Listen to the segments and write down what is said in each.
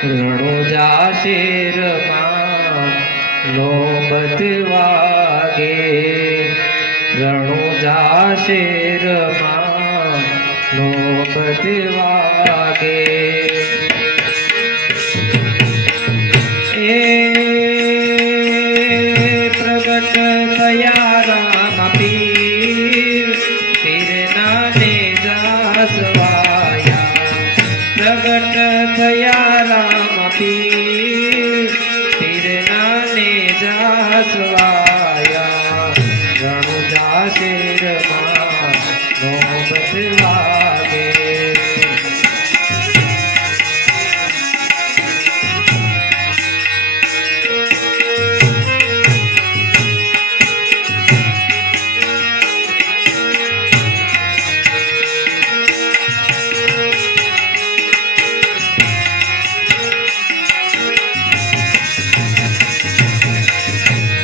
રણુજા શેરમાં નો બદવાગે રણુજા શેરમાં નો બદવાગે એ પ્રગટ થયા રામ પીર પીરના ને જાસવાયા પ્રગટ થયા રામ પીર પીરના ને જાસવાયા રણુજા શેરમાં નો બદવાગે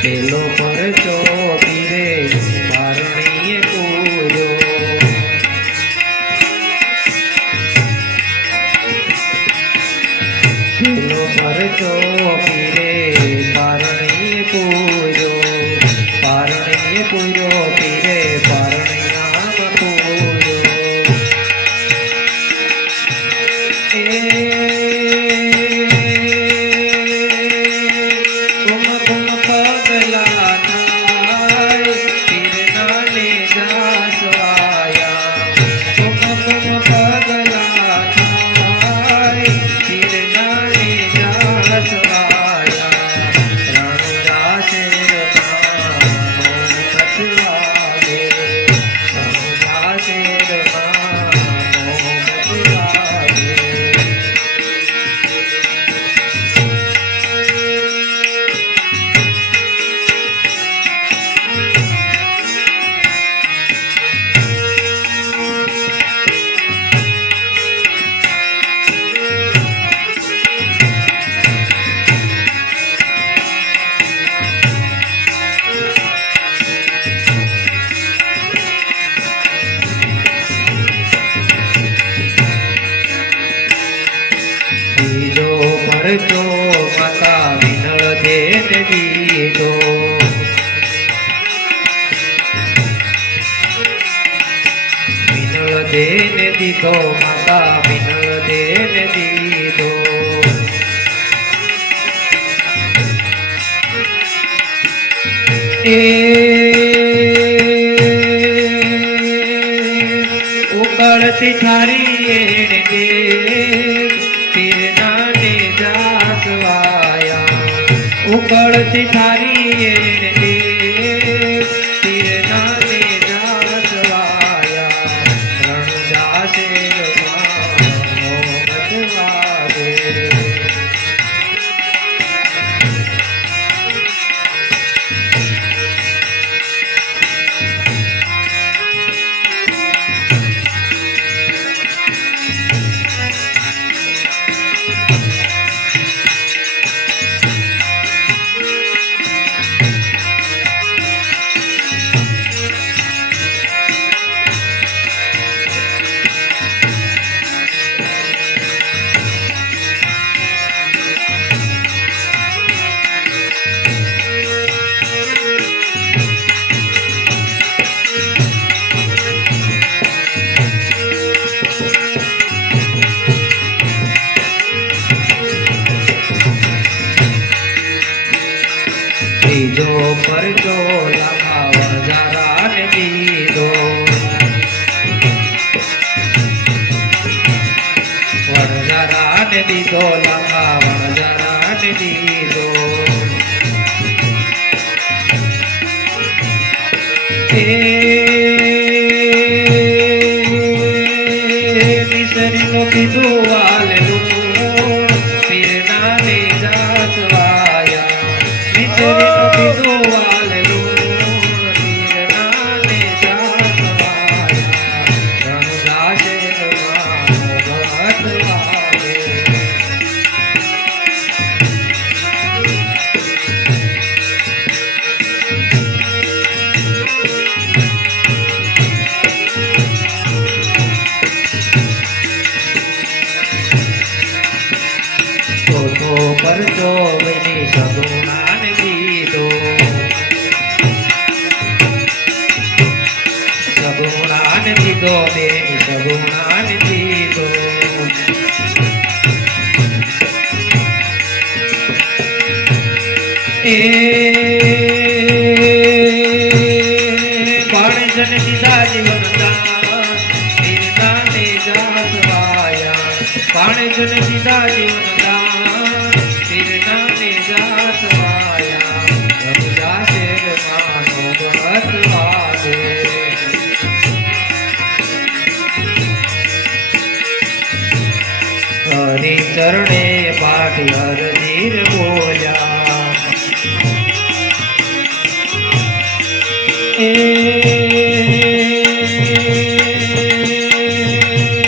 પેલો પરચો પીરે પારણીએ પૂર્યો પેલો પરચો પીરે પારણીએ પૂર્યો પીરે પારણિયામાં પૂર્યો પરચો માતા વિનળ દેન દીધો વિનળ દેન દીધો માતા વિનળ દેન દીધો એ ઉકળતી થારી એને દે પીરના ને જાસવાયા ઉકળતી થારી એને દે પીરના ને જાસવાયા રણુજા શેરમાં નો બદવાગે ત્રીજો પરચો લખા વણઝારાને દીધો વણઝારાને દીધો લખા વણઝારાને દીધો મિસરીનું કીધું વાલેલું પીરના ને જાસવાયા મિસરીનું કીધું વાલેલું પીરના ને જાસવાયા રણુજા શેરમાં નો બદવાગે સગુણાન દીધો સગુણાન દીધો બેન સગુણાન દીધો બાણજન દીધા જીવન દાન નિર્દાને જાસવાયા બાણજન દીધા જીવન દાન નિર્દાને જાસવાયા રઘુદાસે માનો ભગતવાદે હરિ ચરણે પાઠ હરધીર બોલ્યા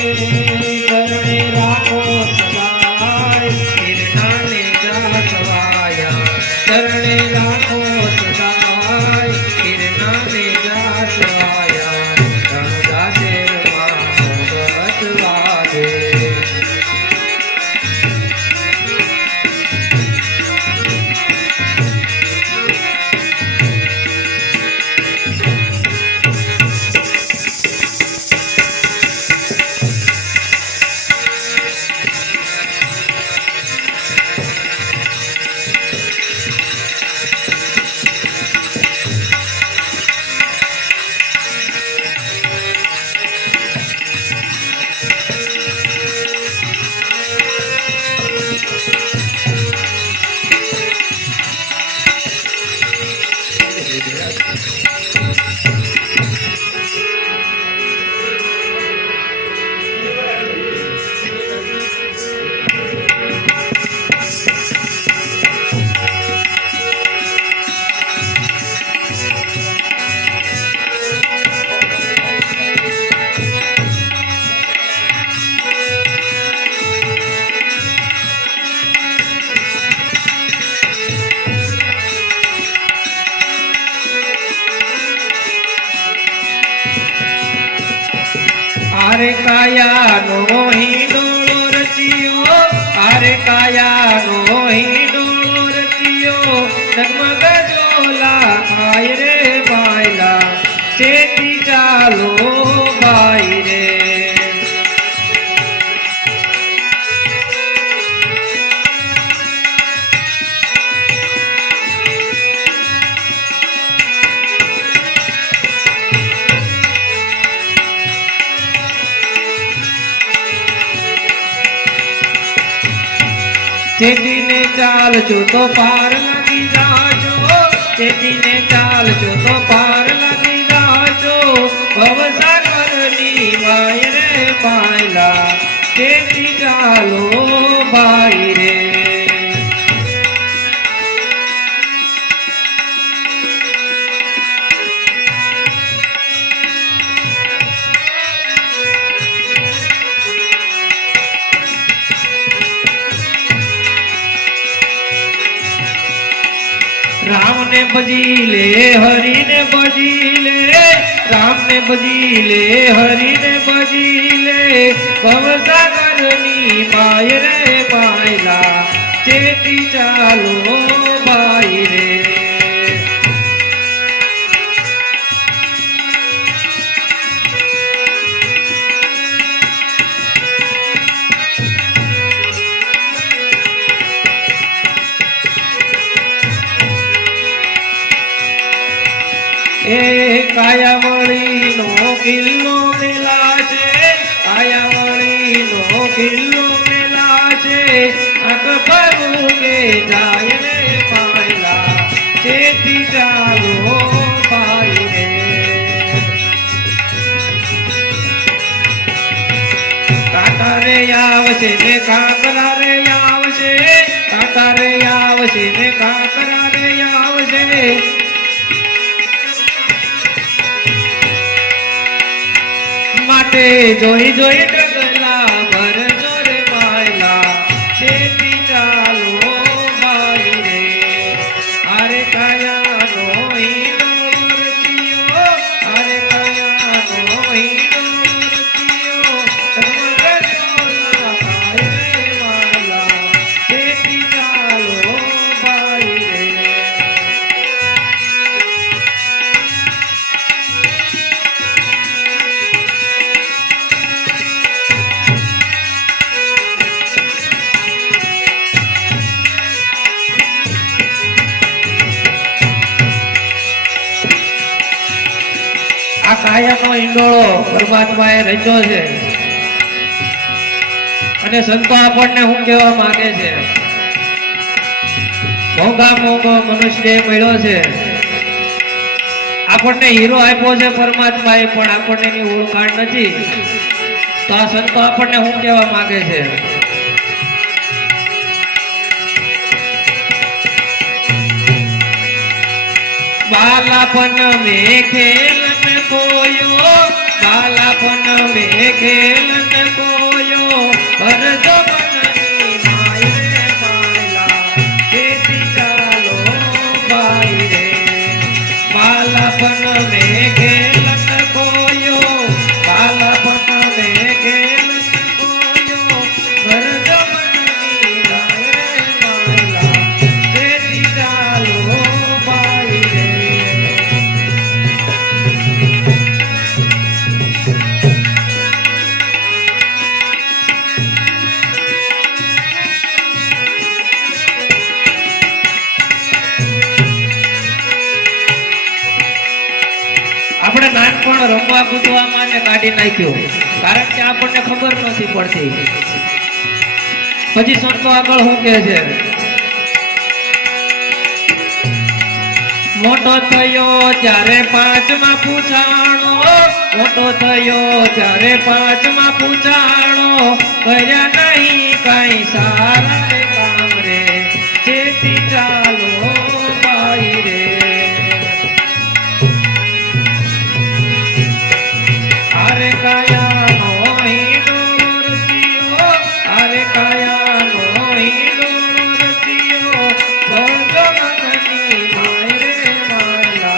ચરણે રાખો સદાય નિર્ણાને જાસવાયા ચરણે રાખો સદાય નિર્ણાને જાસવાયા રણદાસે માનો ભગતવાદે आरे कायानो हिंडोळो रचियो आरे कायानो हिंडोळो रचियो डगमग जोला खाय रे बायला चेती चालो बाई रे चेतीने चालचो तो पार लगी जाचो चेतीने चालचो तो पार लगी जाचो भवसागरनी माय रे पायला चेती चालो बाई रे राम ने भजी ले हरि ने भजी ले राम ने भजी ले हरि ने भजी ले भवसागरनी माय रे पायला चेती चालो बाई रे कायावळी नो किल्लो मेला छे कायावळी नो किल्लो मेला छे आंख भरूगे जाय रे पायला चेती चालो बाई रे काका रे आवशे ने काकरा रे आवशे काका रे आवशे ने काकरा रे आवशे माटे जोई जोई डगला भर जोरे पायला चेती चालो बाई रे अरे काया नो हिंडोळो रचियो अरे काया नो हिंडोळो रचियो डगमग जोला खाय रे वाला चेती चालो बाई કાયાનો ઈંડોળો પરમાત્માએ રચ્યો છે અને સંતો આપણને શું કહેવા માંગે છે? મોંઘા મોંઘો મનુષ્ય મળ્યો છે, આપણને હીરો આપ્યો છે પરમાત્માએ, પણ આપણને એની ઓળખાણ નથી. તો આ સંતો આપણને શું કહેવા માંગે છે? बालापन में खेलन कोयो, बालापन में खेलन कोयो, पर जो बननी माई रे माला, खेती चालो बाई रे. बालापन में खेलन कोयो, बालापन में खेलन कोयो, पर जो बननी माई रे माला, खेती चालो बाई रे. આપણે નાનપણ રમવા કૂદવા માટે કાઢી નાખ્યું, કારણ કે આપણને ખબર નથી પડતી. પછી સંતો આગળ શું કહે છે? મોટો થયો ત્યારે પાંચમાં પૂછાણો, મોટો થયો ત્યારે પાંચમાં પૂછાણો, કર્યા નહીં કઈ સારા રે કામ રે, જેથી ચાલો બાઈ રે. अरे काया नो हीरो रचियो, अरे काया नो हीरो रचियो, भगवाननी माय रे माला,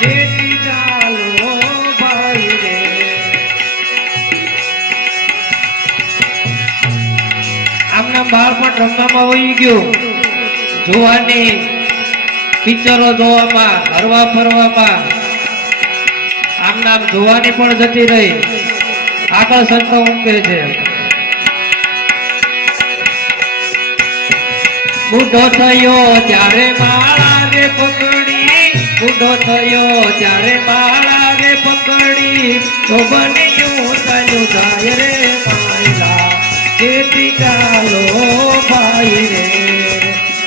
जेठी चालो बाई रे. આમના બાળપણ રમવામાં વહી ગયું, જોવાની પિક્ચરો જોવામાં, હરવા ફરવામાં, આમ નામ જોવાની પણ જતી રહી. આગળ સંતો શું કહે છે? બુઢો થયો ત્યારે માળા રે પકડી, બુઢો થયો ત્યારે માળા રે પકડી, તો બન્યું ચાલ્યું જાય રે માયલા, જેથી ચાલો ભાઈ રે.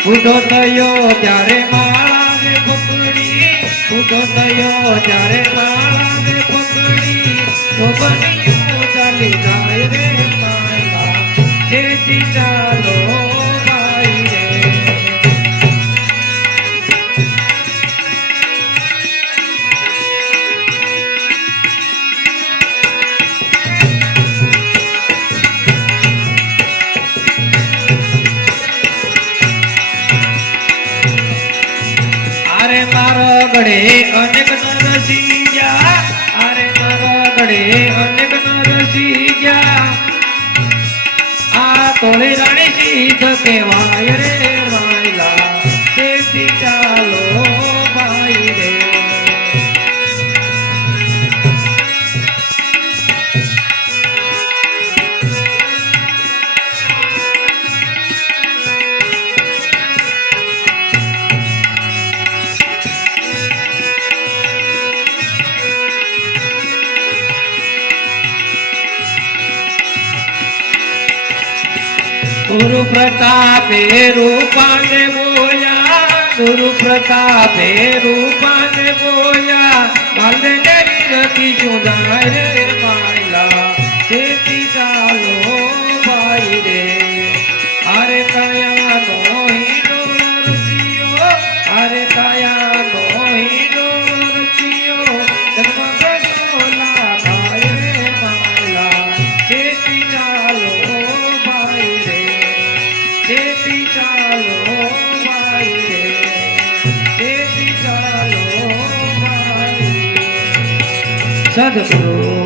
બુઢો થયો ત્યારે માળા રે પકડી, બુઢો થયો ત્યારે માળા રે પકડી, તો બન્યું ચાલી જાય રે માયલા, જેથી ચાલો ભાઈ રે. अरे मारो गड़े अनेक नरसिंजा, अरे मारो गड़े अनेक नरसिंजा, आ तोड़ी रानी सीध केवाय रे मायला, जेठी चालो भाई रे. गुरु प्रतापे रूपाने बोया, गुरु प्रतापे रूपाने बोया, बालने रखी जुदाई रे मायला, जेठी चालो भाई रे. अरे काया नो हीरो रचियो, अरे काया नो हीरो रचियो, जन्म गजोला भाई रे मायला, जेठी चालो भाई रे, जेठी चालो भाई रे, जेठी चालो भाई. सद्गुरु